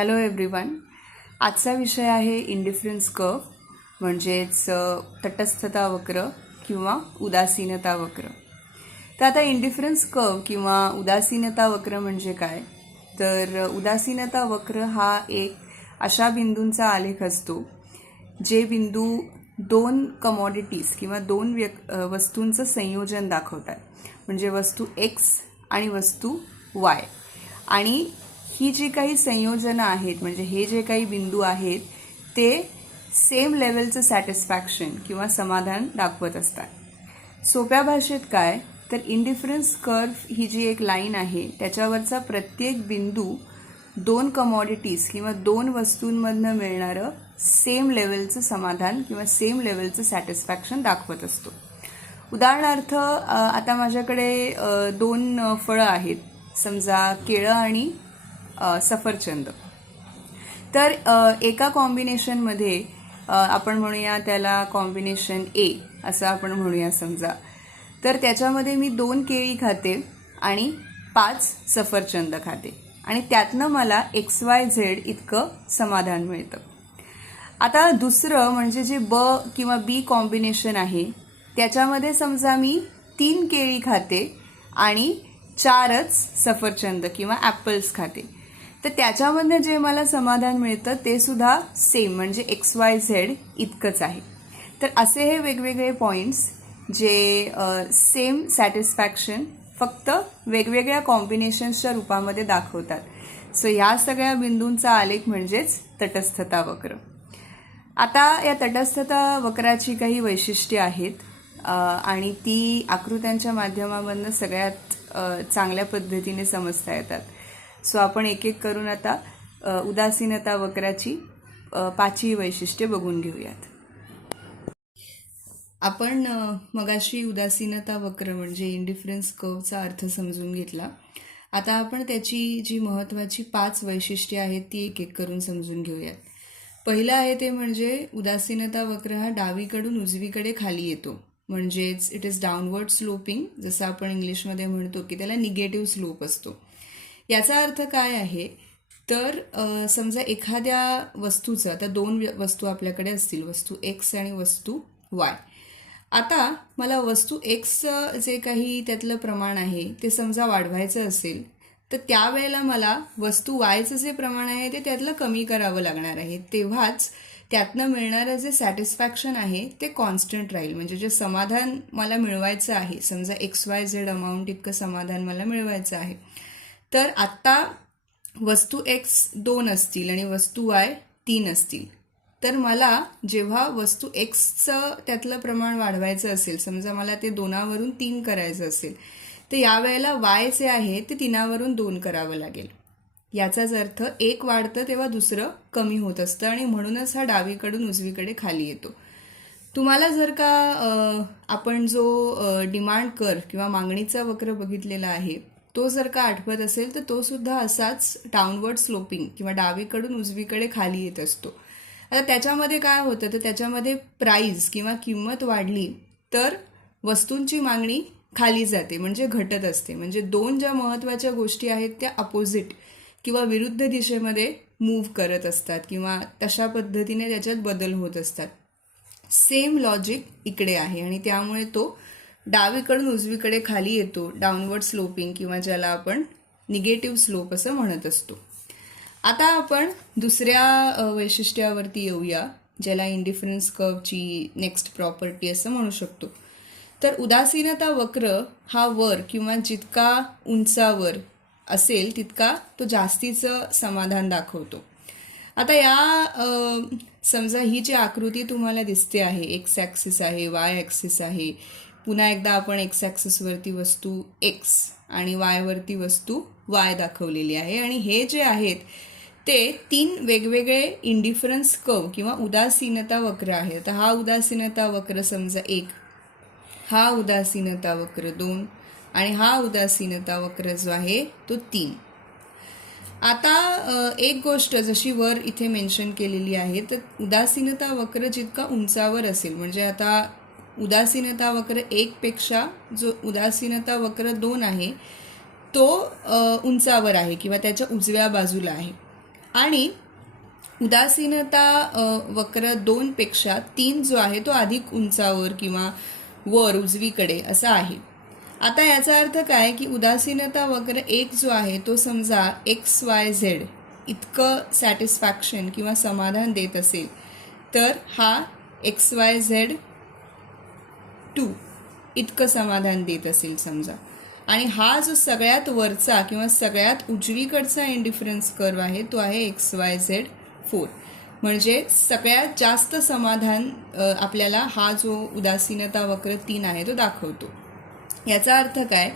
Hello everyone आजचा विषय आहे इंडिफरन्स कर्व म्हणजेच तटस्थता वक्र किंवा उदासीनता वक्र. तर आता इंडिफरन्स कर्व किंवा उदासीनता वक्र म्हणजे काय? तर उदासीनता वक्र हा एक अशा बिंदूंचा आलेख असतो जे बिंदू दोन कमॉडिटीज किंवा दोन व्यक् वस्तूंचं संयोजन दाखवतात. म्हणजे वस्तू एक्स आणि वस्तू वाय आणि ही जी काही संयोजनं आहेत म्हणजे हे जे काही बिंदू आहेत ते सेम लेवलचं सॅटिस्फॅक्शन किंवा समाधान दाखवत असतात. सोप्या भाषेत काय तर इंडिफरन्स कर्व ही जी एक लाईन आहे त्याच्यावरचा प्रत्येक बिंदू दोन कमॉडिटीज किंवा दोन वस्तूंमधनं मिळणारं सेम लेवलचं समाधान किंवा सेम लेवलचं सॅटिस्फॅक्शन दाखवत असतो. उदाहरणार्थ आता माझ्याकडे दोन फळं आहेत. समजा केळं आणि सफरचंद. तर एका कॉम्बिनेशनमध्ये आपण म्हणूया त्याला कॉम्बिनेशन ए असं आपण म्हणूया समजा. तर त्याच्यामध्ये मी दोन केळी खाते आणि पाच सफरचंद खाते. आणि त्यातनं मला एक्स वाय झेड इतकं समाधान मिळतं. आता दुसरं म्हणजे जे ब किंवा बी कॉम्बिनेशन आहे त्याच्यामध्ये समजा मी तीन केळी खाते आणि चारच सफरचंद किंवा ॲपल्स खाते. तर त्याच्यामधनं जे मला समाधान मिळतं ते सुद्धा सेम म्हणजे एक्स वाय झेड इतकंच आहे. तर असे हे वेगवेगळे पॉईंट्स जे सेम सॅटिस्फॅक्शन फक्त वेगवेगळ्या कॉम्बिनेशन्सच्या रूपामध्ये दाखवतात. सो ह्या सगळ्या बिंदूंचा आलेख म्हणजेच तटस्थता वक्र. आता या तटस्थता वक्राची काही वैशिष्ट्ये आहेत आणि ती आकृत्यांच्या माध्यमामधनं सगळ्यात चांगल्या पद्धतीने समजता येतात. सो आपण एक एक करून आता उदासीनता वक्राची पाचवी पाचही वैशिष्ट्ये बघून घेऊयात. आपण मगाशी उदासीनता वक्र म्हणजे इंडिफरन्स कवचा अर्थ समजून घेतला. आता आपण त्याची जी महत्त्वाची पाच वैशिष्ट्ये आहेत ती एक एक करून समजून घेऊयात. पहिलं आहे ते म्हणजे उदासीनता वक्र हा डावीकडून उजवीकडे खाली येतो. म्हणजेच इट इज डाउनवर्ड स्लोपिंग जसं आपण इंग्लिशमध्ये म्हणतो की त्याला निगेटिव्ह स्लोप असतो. याचा अर्थ काय आहे? तर समजा एखाद्या वस्तूचं आता दोन वस्तू आपल्याकडे असतील वस्तू एक्स आणि वस्तू वाय आता मला वस्तू एक्सचं जे काही त्यातलं प्रमाण आहे ते समजा वाढवायचं असेल तर त्यावेळेला मला वस्तू वायचं जे प्रमाण आहे ते त्यातलं कमी करावं लागणार आहे. तेव्हाच त्यातनं मिळणारं जे सॅटिस्फॅक्शन आहे ते कॉन्स्टंट राहील. म्हणजे जे समाधान मला मिळवायचं आहे समजा एक्स वाय झेड अमाऊंट इतकं समाधान मला मिळवायचं आहे. तर आत्ता वस्तू एक्स दोन असतील आणि वस्तू वाय तीन असतील. तर मला जेव्हा वस्तू एक्सचं त्यातलं प्रमाण वाढवायचं असेल समजा मला ते दोनावरून तीन करायचं असेल तर यावेळेला वाय जे आहे ते तिनावरून दोन करावं लागेल. याचाच अर्थ एक वाढतं तेव्हा दुसरं कमी होत असतं आणि म्हणूनच हा डावीकडून उजवीकडे खाली येतो. तुम्हाला जर का आपण जो डिमांड कर किंवा मागणीचा वक्र बघितलेला आहे तो जर का आठवत असेल तर तो सुद्धा असाच डाऊनवर्ड स्लोपिंग किंवा डावीकडून उजवीकडे खाली येत असतो. आता त्याच्यामध्ये काय होतं? तर त्याच्यामध्ये प्राईज किंवा किंमत वाढली तर वस्तूंची मागणी खाली जाते म्हणजे घटत असते. म्हणजे दोन ज्या महत्त्वाच्या गोष्टी आहेत त्या अपोजिट किंवा विरुद्ध दिशेमध्ये मूव्ह करत असतात किंवा तशा पद्धतीने त्याच्यात बदल होत असतात. सेम लॉजिक इकडे आहे आणि त्यामुळे तो डावीकडून उजवीकडे खाली येतो डाऊनवर्ड स्लोपिंग किंवा ज्याला आपण निगेटिव्ह स्लोप असं म्हणत असतो. आता आपण दुसऱ्या वैशिष्ट्यावरती येऊया ज्याला इंडिफरन्स कर्वची नेक्स्ट प्रॉपर्टी असं म्हणू शकतो. तर उदासीनता वक्र हा वर किंवा जितका उंचावर असेल तितका तो जास्तीचं समाधान दाखवतो. आता या समजा ही जी आकृती तुम्हाला दिसते आहे एक्स ॲक्सिस आहे वाय ॲक्सिस आहे पुन्हा एकदा आपण एक्स ॲक्सिसवरती वस्तू एक्स आणि वायवरती वस्तू वाय दाखवलेली आहे. आणि हे जे आहेत ते तीन वेगवेगळे इंडिफरन्स कव किंवा उदासीनता वक्र आहेत. आता हा उदासीनता वक्र समजा एक हा उदासीनता वक्र दोन आणि हा उदासीनता वक्र जो आहे तो तीन. आता एक गोष्ट जशी वर इथे मेन्शन केलेली आहे तर उदासीनता वक्र जितका उंचावर असेल म्हणजे आता उदासीनता वक्र एकपेक्षा जो उदासीनता वक्र दोन आहे तो उंचावर आहे किंवा त्याच्या उजव्या बाजूला आहे. आणि उदासीनता वक्र दोनपेक्षा तीन जो आहे तो अधिक उंचावर किंवा वर उजवीकडे असा आहे. आता याचा अर्थ काय की उदासीनता वक्र एक जो आहे तो समजा एक्स वाय झेड इतकं सॅटिस्फॅक्शन किंवा समाधान देत असेल तर हा एक्स वाय झेड टू इतकं समाधान देत असेल समजा. आणि हा जो सगळ्यात वरचा किंवा सगळ्यात उजवीकडचा इंडिफरन्स कर्व आहे तो आहे एक्स वाय झेड फोर म्हणजे सगळ्यात जास्त समाधान आपल्याला हा जो उदासीनता वक्र तीन आहे तो दाखवतो. याचा अर्थ काय?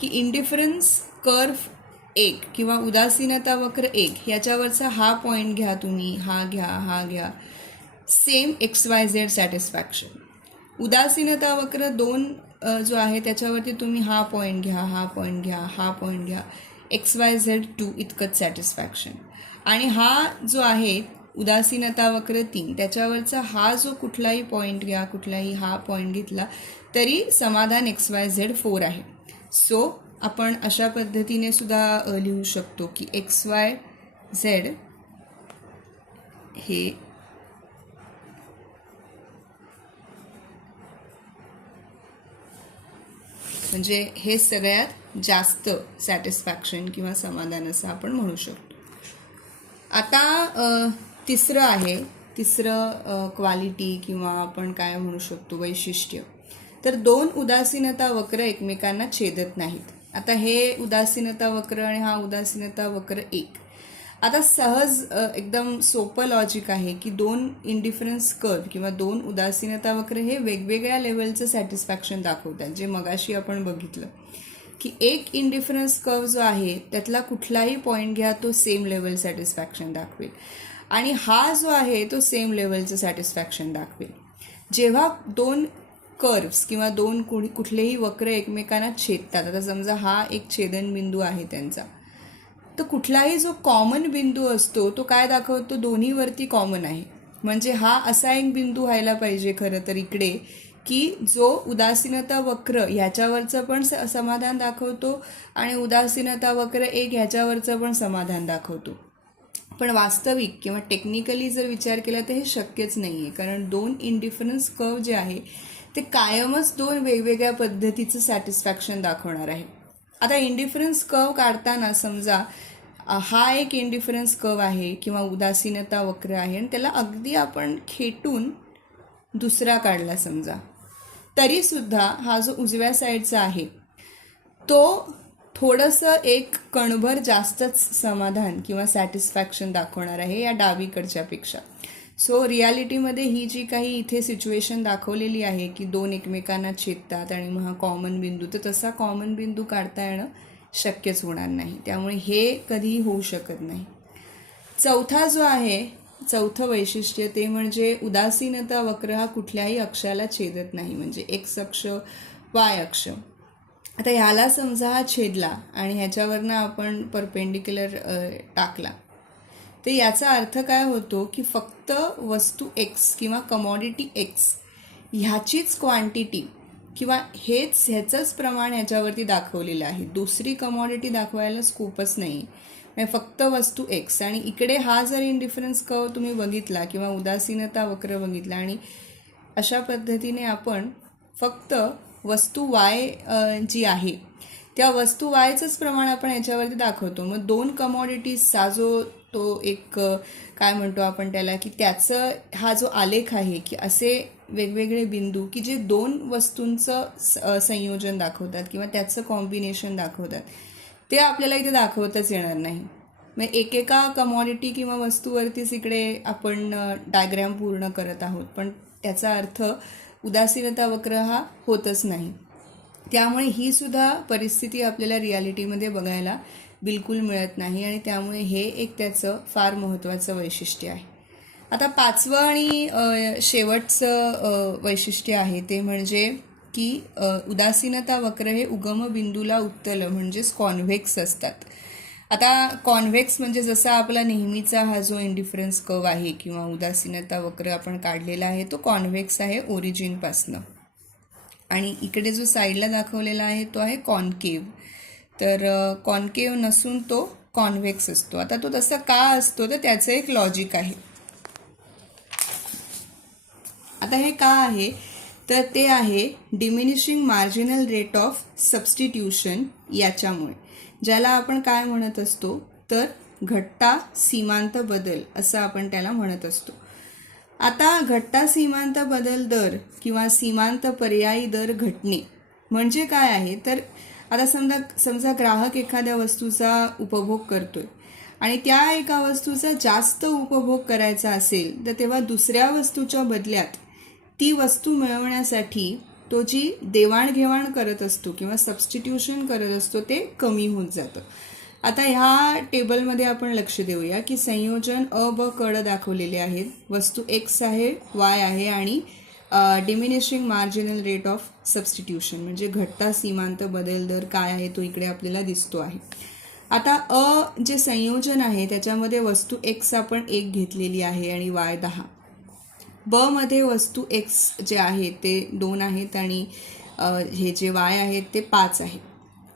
की इंडिफरन्स कर्व एक किंवा उदासीनता वक्र एक याच्यावरचा हा पॉईंट घ्या तुम्ही हा घ्या हा घ्या. Same X Y Z satisfaction उदासीनता वक्र दोन जो आहे त्याच्यावरती तुम्ही हा पॉईंट घ्या हा पॉईंट घ्या हा पॉईंट घ्या. एक्स वाय झेड टू इतकंच सॅटिस्फॅक्शन आणि हा जो आहे उदासीनता वक्र तीन त्याच्यावरचा हा जो कुठलाही पॉईंट घ्या कुठलाही हा पॉईंट घेतला तरी समाधान एक्स वाय झेड फोर आहे. सो आपण अशा पद्धतीने सुद्धा लिहू शकतो की एक्स वाय झेड हे म्हणजे हे सगळ्यात जास्त सॅटिस्फॅक्शन किंवा समाधान असं आपण म्हणू शकतो. आता तिसरं आहे तिसरं क्वालिटी किंवा आपण काय म्हणू शकतो वैशिष्ट्य. तर दोन उदासीनता वक्र एकमेकांना छेदत नाहीत. आता हे उदासीनता वक्र आणि हा उदासीनता वक्र एक. आता सहज एकदम सोपं लॉजिक आहे की दोन इंडिफरन्स कर्व किंवा दोन उदासीनता वक्र हे वेगवेगळ्या लेवलचं सॅटिस्फॅक्शन दाखवतात जे मगाशी आपण बघितलं. की एक इंडिफरन्स कर्व जो आहे त्यातला कुठलाही पॉईंट घ्या तो सेम लेवल सॅटिस्फॅक्शन दाखवेल. आणि हा जो आहे तो सेम लेवलचं सॅटिस्फॅक्शन दाखवेल. जेव्हा दोन कर्व्स किंवा दोन कुणी कुठलेही वक्र एकमेकांना छेदतात आता समजा हा एक छेदनबिंदू आहे त्यांचा. तर कुठलाही जो कॉमन बिंदू असतो तो काय दाखवतो? दोन्हीवरती कॉमन आहे. म्हणजे हा असा एक बिंदू व्हायला पाहिजे खरं तर इकडे की जो उदासीनता वक्र ह्याच्यावरचं पण स समाधान दाखवतो आणि उदासीनता वक्र एक ह्याच्यावरचं पण समाधान दाखवतो. पण वास्तविक किंवा टेक्निकली जर विचार केला तर हे शक्यच नाही आहे कारण दोन इंडिफरन्स कर्व जे आहे ते कायमच दोन वेगवेगळ्या पद्धतीचं सॅटिस्फॅक्शन दाखवणार आहे. आता इंडिफरन्स कव काढताना समजा हा एक इंडिफरन्स कव आहे किंवा उदासीनता वक्र आहे आणि त्याला अगदी आपण खेटून दुसरा काढला समजा. तरीसुद्धा हा जो उजव्या साईडचा आहे तो थोडंसं एक कणभर जास्तच समाधान किंवा सॅटिस्फॅक्शन दाखवणार आहे या डावीकडच्यापेक्षा सो रियालिटीमध्ये ही जी काही इथे सिच्युएशन दाखवलेली आहे की दोन एकमेकांना छेदतात आणि मग हा कॉमन बिंदू तर तसा कॉमन बिंदू काढता येणं शक्यच होणार नाही. त्यामुळे हे कधीही होऊ शकत नाही. चौथा जो आहे चौथं वैशिष्ट्य ते म्हणजे उदासीनता वक्र हा कुठल्याही अक्षाला छेदत नाही. म्हणजे एक्स अक्ष वाय अक्ष. आता ह्याला समजा हा छेदला आणि ह्याच्यावरनं आपण परपेंडिक्युलर टाकला. तर याचा अर्थ काय होतो की फक्त वस्तू एक्स किंवा कमॉडिटी एक्स ह्याचीच क्वांटिटी किंवा हेच ह्याचंच प्रमाण ह्याच्यावरती दाखवलेलं आहे. दुसरी कमॉडिटी दाखवायला स्कोपच नाही. म्हणजे फक्त वस्तू एक्स आणि इकडे हा जर इनडिफरन्स कव तुम्ही बघितला किंवा उदासीनता वक्र बघितला आणि अशा पद्धतीने आपण फक्त वस्तू वाय जी आहे त्या वस्तू वायचंच प्रमाण आपण याच्यावरती दाखवतो. मग दोन कमॉडिटीजचा जो तो एक काय म्हणतो आपण त्याला की त्याचं हा जो आलेख आहे की असे वेगवेगळे बिंदू की जे दोन वस्तूंचं स- संयोजन दाखवतात किंवा त्याचं कॉम्बिनेशन दाखवतात ते आपल्याला इथे दाखवताच येणार नाही. मग एकेका कमॉडिटी किंवा वस्तूवरतीच इकडे आपण डायग्रॅम पूर्ण करत आहोत पण त्याचा अर्थ उदासीनता वक्र हा होतच नाही. त्यामुळे ही सुद्धा परिस्थिती आपल्याला रियालिटीमध्ये बघायला बिलकुल मिळत नाही आणि त्यामुळे हे एक त्याचं फार महत्त्वाचं वैशिष्ट्य आहे. आता पाचवं आणि शेवटचं वैशिष्ट्य आहे ते म्हणजे की उदासीनता वक्र हे उगम बिंदूला उत्तल म्हणजेच कॉन्व्हेक्स असतात. आता कॉन्व्हेक्स म्हणजे जसा आपला नेहमीचा हा जो इंडिफरन्स कव आहे किंवा उदासीनता वक्र आपण काढलेला आहे तो कॉन्व्हेक्स आहे ओरिजिनपासनं. आणि इकडे जो साईडला दाखवलेला आहे तो आहे कॉनकेव्ह तर कॉन्केव नसून तो कॉन्व्हेक्स असतो. आता तो तसा का असतो तर त्याचं एक लॉजिक आहे. आता हे का आहे? तर ते आहे diminishing marginal rate of substitution याच्यामुळे. ज्याला आपण काय म्हणत असतो? तर घट्टा सीमांत बदल असं आपण त्याला म्हणत असतो. आता घट्टा सीमांत बदल दर किंवा सीमांत पर्यायी दर घटणे म्हणजे काय आहे? तर आता समजा समजा ग्राहक एखाद्या वस्तूचा उपभोग करतोय आणि त्या एका वस्तूचा जास्त उपभोग करायचा असेल तर तेव्हा दुसऱ्या वस्तूच्या बदल्यात ती वस्तू मिळवण्यासाठी तो जी देवाणघेवाण करत असतो किंवा सबस्टिट्यूशन करत असतो ते कमी होत जातं. आता ह्या टेबलमध्ये आपण लक्ष देऊया की संयोजन अ ब कड दाखवलेले आहेत. वस्तू एक्स आहे वाय आहे आणि diminishing marginal rate of substitution म्हणजे घटता सीमांत बदल दर काय आहे तो इकडे आपल्याला दिसतो आहे. आता अ जे संयोजन आहे त्याच्यामध्ये वस्तू एक्स आपण एक घेतलेली आहे आणि वाय दहा. ब मध्ये वस्तू एक्स जे आहे ते दोन आहेत आणि हे जे वाय आहेत ते पाच आहे.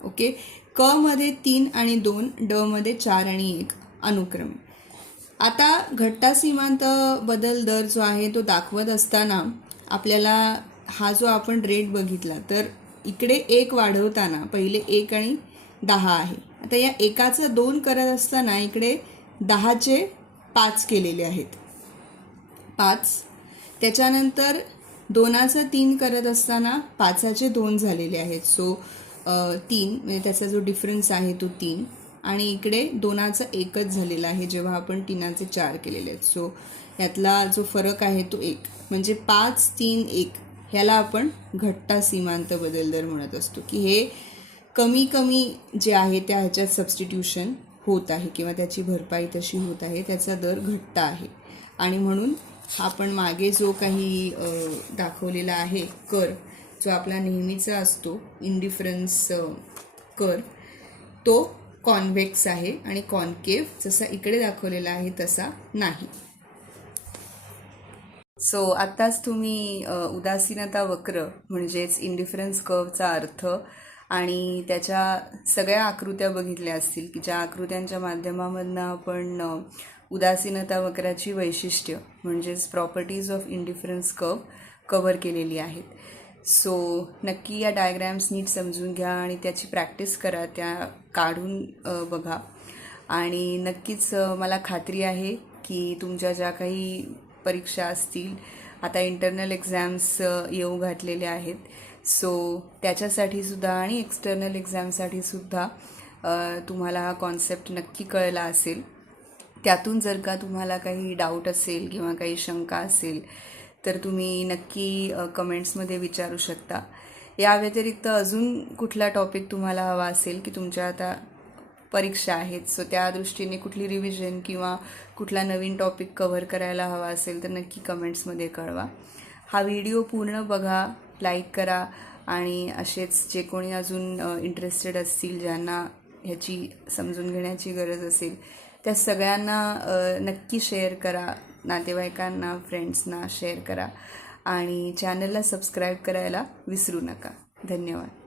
ओके? क मध्ये तीन आणि दोन ड मध्ये चार आणि एक. अनुक्रम. आता घट्टा सीमांत बदल दर जो आहे तो दाखवत असताना आपल्याला हा जो आपण रेट बघितला तर इकडे एक वाढवताना पहिले एक आणि दहा आहे. आता या एकाचं दोन करत असताना इकडे दहाचे पाच केलेले आहेत. पाच. त्याच्यानंतर दोनाचं तीन करत असताना पाचाचे दोन झालेले आहेत. सो तीन म्हणजे त्याचा जो डिफरन्स आहे तो तीन. आणि इकडे दोनाचं एकच झालेलं आहे जेव्हा आपण तिनाचे चार केलेले आहेत. सो यातला जो फरक आहे तो एक. म्हणजे पाच तीन एक ह्याला आपण घट्टा सीमांत बदल दर म्हणत असतो. की हे कमी कमी जे आहे त्या ह्याच्यात सबस्टिट्यूशन होत आहे किंवा त्याची भरपाई तशी होत आहे त्याचा दर घट्टा आहे. आणि म्हणून आपण मागे जो काही दाखवलेला आहे कर जो आपला नेहमीचा असतो इंडिफरन्स कर तो कॉन्व्हेक्स आहे आणि कॉन्केव्ह जसा इकडे दाखवलेला आहे तसा नाही. सो आत्ताच तुम्ही उदासीनता वक्र म्हणजेच इंडिफरन्स कर्वचा अर्थ आणि त्याच्या सगळ्या आकृत्या बघितल्या असतील की ज्या आकृत्यांच्या माध्यमामधनं आपण उदासीनता वक्राची वैशिष्ट्य म्हणजेच properties of indifference curve cover केलेली आहेत. सो नक्की या डायग्रॅम्स नीट समजून घ्या आणि त्याची प्रॅक्टिस करा त्या काढून बघा. आणि नक्कीच मला खात्री आहे की तुमच्या ज्या काही परीक्षा असतील आता इंटरनल एक्झाम्स येऊ घातलेले आहेत. सो त्याच्यासाठी सुद्धा आणि एक्सटर्नल एक्झामसाठी सुद्धा तुम्हाला हा कॉन्सेप्ट नक्की कळला असेल. त्यातून जर का तुम्हाला काही डाऊट असेल किंवा काही शंका असेल तर तुम्ही नक्की कमेंट्समध्ये विचारू शकता. या व्यतिरिक्त अजून कुठला टॉपिक तुम्हाला हवा असेल की तुमच्या आता परीक्षा आहेत सो त्या दृष्टीने कुठली रिव्हिजन किंवा कुठला नवीन टॉपिक कव्हर करायला हवा असेल तर नक्की कमेंट्समध्ये कळवा. हा व्हिडिओ पूर्ण बघा लाईक करा आणि असेच जे कोणी अजून इंटरेस्टेड असतील ज्यांना ह्याची समजून घेण्याची गरज असेल त्या सगळ्यांना नक्की शेअर करा. नातेवाईकांना फ्रेंड्सना शेअर करा. आणि चॅनलला सबस्क्राईब करायला विसरू नका. धन्यवाद.